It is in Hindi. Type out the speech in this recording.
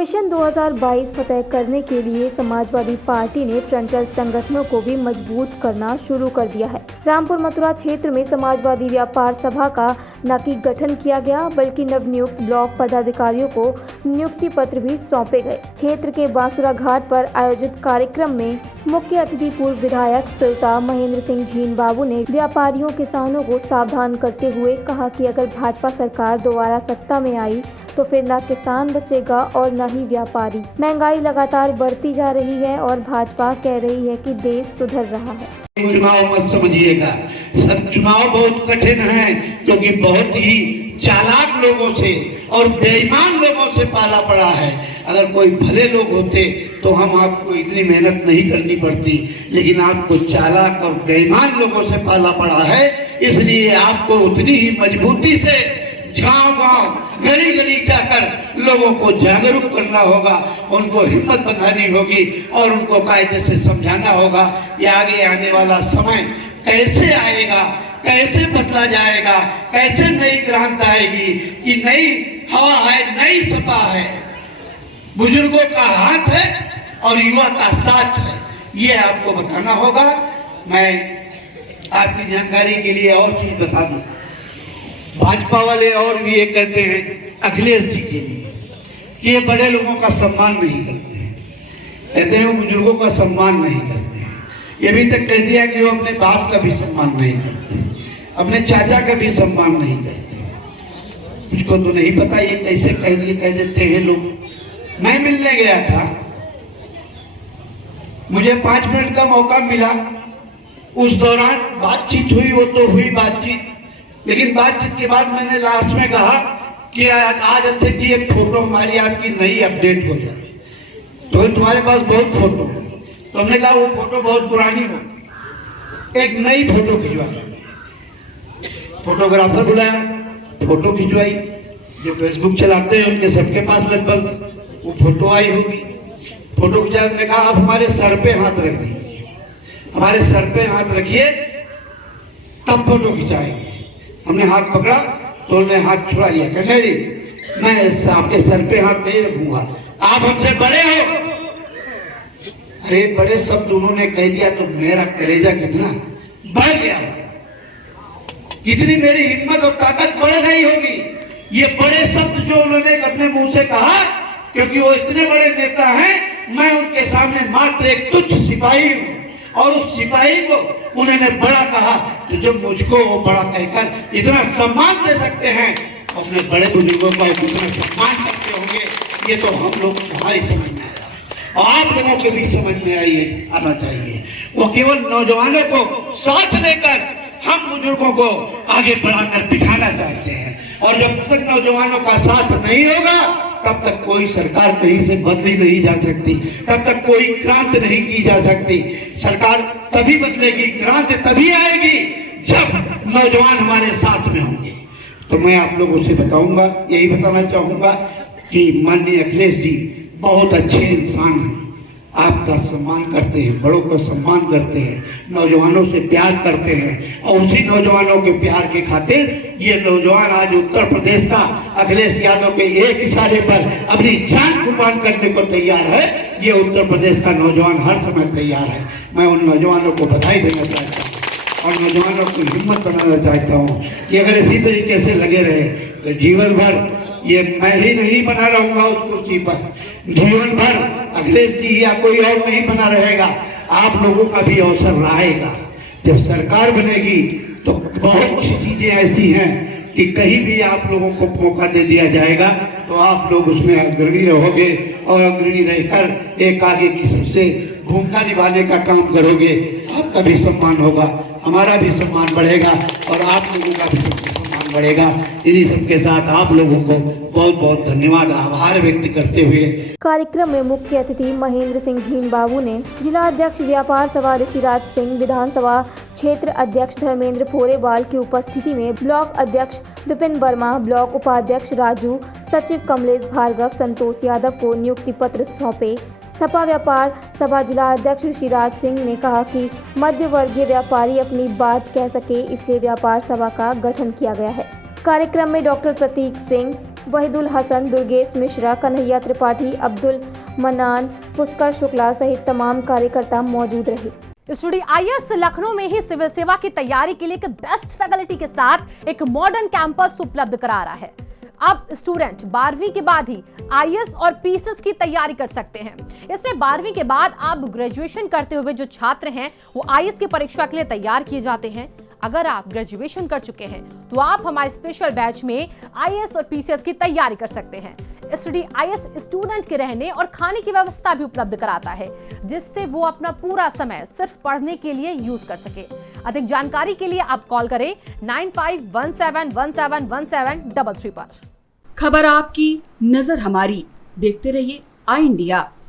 मिशन 2022 फतह करने के लिए समाजवादी पार्टी ने फ्रंटल संगठनों को भी मजबूत करना शुरू कर दिया है। रामपुर मथुरा क्षेत्र में समाजवादी व्यापार सभा का न कि गठन किया गया बल्कि नवनियुक्त ब्लॉक पदाधिकारियों को नियुक्ति पत्र भी सौंपे गए। क्षेत्र के बांसुरा घाट पर आयोजित कार्यक्रम में मुख्य अतिथि पूर्व विधायक श्रोता महेंद्र सिंह झीन बाबू ने व्यापारियों किसानों को सावधान करते हुए कहा कि अगर भाजपा सरकार दोबारा सत्ता में आई तो फिर न किसान बचेगा और न ही व्यापारी। महंगाई लगातार बढ़ती जा रही है और भाजपा कह रही है कि देश सुधर रहा है। चुनाव मत समझिएगा, सब चुनाव बहुत कठिन है क्योंकि बहुत ही चालाक लोगों से और बेईमान लोगों से पाला पड़ा है। अगर कोई भले लोग होते तो हम आपको इतनी मेहनत नहीं करनी पड़ती, लेकिन आपको चालाक और बेईमान लोगों से पाला पड़ा है, इसलिए आपको उतनी ही मजबूती से गांव-गांव, गली-गली जाकर लोगों को जागरूक करना होगा, उनको हिम्मत बनानी होगी और उनको कायदे से समझाना होगा कि आगे आने वाला समय कैसे आएगा, कैसे बदला जाएगा, कैसे नई क्रांति आएगी, कि नई हवा है, नई सपा है, बुजुर्गों का हाथ है और युवा का साथ है, ये आपको बताना होगा। मैं आपकी जानकारी के लिए और चीज बता दूं, भाजपा वाले और भी ये कहते हैं अखिलेश जी के लिए कि ये बड़े लोगों का सम्मान नहीं करते हैं, कहते हैं वो बुजुर्गों का सम्मान नहीं करते हैं। ये भी तक कह दिया कि वो अपने बाप का भी सम्मान नहीं करते, अपने चाचा का भी सम्मान नहीं करते। मुझको तो नहीं पता ये कैसे कह देते हैं लोग। मैं मिलने गया था, मुझे 5 मिनट का मौका मिला, उस दौरान बातचीत हुई, वो तो हुई बातचीत, लेकिन बातचीत के बाद मैंने लास्ट में कहा कि आज अध्यक्ष जी एक फोटो हमारी आपकी नई अपडेट हो जाए, तो तुम्हारे पास बहुत फोटो है, तो हमने कहा वो फोटो बहुत पुरानी हो, एक नई फोटो खिंचवाई। फोटोग्राफर बुलाया, फोटो खिंचवाई, जो फेसबुक चलाते हैं उनके सबके पास लगभग वो फोटो आई होगी। फोटो खिंचा, हमने कहा आप हमारे सर पे हाथ रख दीजिए, हमारे सर पे हाथ रखिए तब फोटो खिंचाएंगे। हमने हाथ पकड़ा तो उन्होंने हाथ छुड़ा लिया, कैसे जी मैं आपके सर पे हाथ नहीं रखूंगा, आप हमसे बड़े हो। अरे बड़े शब्द उन्होंने कह दिया तो मेरा कलेजा कितना बढ़ गया, कितनी मेरी हिम्मत और ताकत बढ़ गई होगी। ये बड़े शब्द जो उन्होंने अपने मुंह से कहा, क्योंकि वो इतने बड़े नेता हैं, मैं उनके सामने मात्र एक तुच्छ सिपाही हूं, और उस सिपाही को उन्होंने बड़ा कहा, तो जब मुझको वो बड़ा कहकर इतना सम्मान दे सकते हैं, अपने बड़े बुजुर्गों का इतना सम्मान करते होंगे, ये तो हम लोग हमारी समझ में आया और आप लोगों के भी समझ में आना चाहिए। वो केवल नौजवानों को साथ लेकर हम बुजुर्गों को आगे बढ़ाकर बिठाना चाहते हैं, और जब तक नौजवानों का साथ नहीं होगा तब तक कोई सरकार कहीं से बदली नहीं जा सकती, तब तक कोई क्रांति नहीं की जा सकती। सरकार तभी बदलेगी, क्रांति तभी आएगी जब नौजवान हमारे साथ में होंगे। तो मैं आप लोगों से बताऊंगा, यही बताना चाहूंगा कि माननीय अखिलेश जी बहुत अच्छे इंसान हैं, आपका सम्मान करते हैं, बड़ों का सम्मान करते हैं, नौजवानों से प्यार करते हैं, और उसी नौजवानों के प्यार के खातिर ये नौजवान आज उत्तर प्रदेश का अखिलेश यादव के एक इशारे पर अपनी जान कुर्बान करने को तैयार है। ये उत्तर प्रदेश का नौजवान हर समय तैयार है। मैं उन नौजवानों को बधाई देना चाहता हूँ और नौजवानों को हिम्मत बनाना चाहता हूँ कि अगर इसी तरीके से लगे रहे तो जीवन भर ये मैं ही नहीं बना रहूंगा उस कुर्सी पर, जीवन भर अखिलेश जी या कोई और नहीं बना रहेगा, आप लोगों का भी अवसर रहेगा। जब सरकार बनेगी तो बहुत सी चीजें ऐसी हैं कि कहीं भी आप लोगों को मौका दे दिया जाएगा तो आप लोग उसमें अग्रणी रहोगे, और अग्रणी रहकर एक आगे की सबसे भूमिका निभाने का काम करोगे। आपका भी सम्मान होगा, हमारा भी सम्मान बढ़ेगा और आप लोगों का भी सम्मान बढ़ेगा। इन्हीं सबके साथ आप लोगों को बहुत बहुत धन्यवाद, आभार व्यक्त करते हुए कार्यक्रम में मुख्य अतिथि महेंद्र सिंह झीन बाबू ने जिला अध्यक्ष व्यापार सभा ऋषिराज सिंह, विधानसभा क्षेत्र अध्यक्ष धर्मेंद्र फोरेवाल की उपस्थिति में ब्लॉक अध्यक्ष विपिन वर्मा, ब्लॉक उपाध्यक्ष राजू, सचिव कमलेश भार्गव, संतोष यादव को नियुक्ति पत्र सौंपे। सपा व्यापार सभा जिला अध्यक्ष ऋषिराज सिंह ने कहा कि मध्य वर्गीय व्यापारी अपनी बात कह सके, इसलिए व्यापार सभा का गठन किया गया है। कार्यक्रम में डॉक्टर प्रतीक सिंह, वहीदुल हसन, दुर्गेश मिश्रा, कन्हैया त्रिपाठी, अब्दुल मन्नान, पुष्कर शुक्ला सहित तमाम कार्यकर्ता मौजूद रहे। स्टडी आईएएस लखनऊ में ही सिविल सेवा की तैयारी के लिए एक बेस्ट फैकल्टी के साथ एक मॉडर्न कैंपस उपलब्ध करा रहा है। अब स्टूडेंट 12वीं के बाद ही आईएएस और पीसीएस की तैयारी कर सकते हैं। इसमें 12वीं के बाद अब ग्रेजुएशन करते हुए जो छात्र हैं वो आईएएस की परीक्षा के लिए तैयार किए जाते हैं। अगर आप ग्रेजुएशन कर चुके हैं तो आप हमारे स्पेशल बैच में आईएएस और पीसीएस की तैयारी कर सकते हैं। स्टडी आईएएस स्टूडेंट के रहने और खाने की व्यवस्था भी उपलब्ध कराता है, जिससे वो अपना पूरा समय सिर्फ पढ़ने के लिए यूज कर सके। अधिक जानकारी के लिए आप कॉल करें 9517171733 पर। खबर आपकी, नजर हमारी। देखते रहिए आई इंडिया।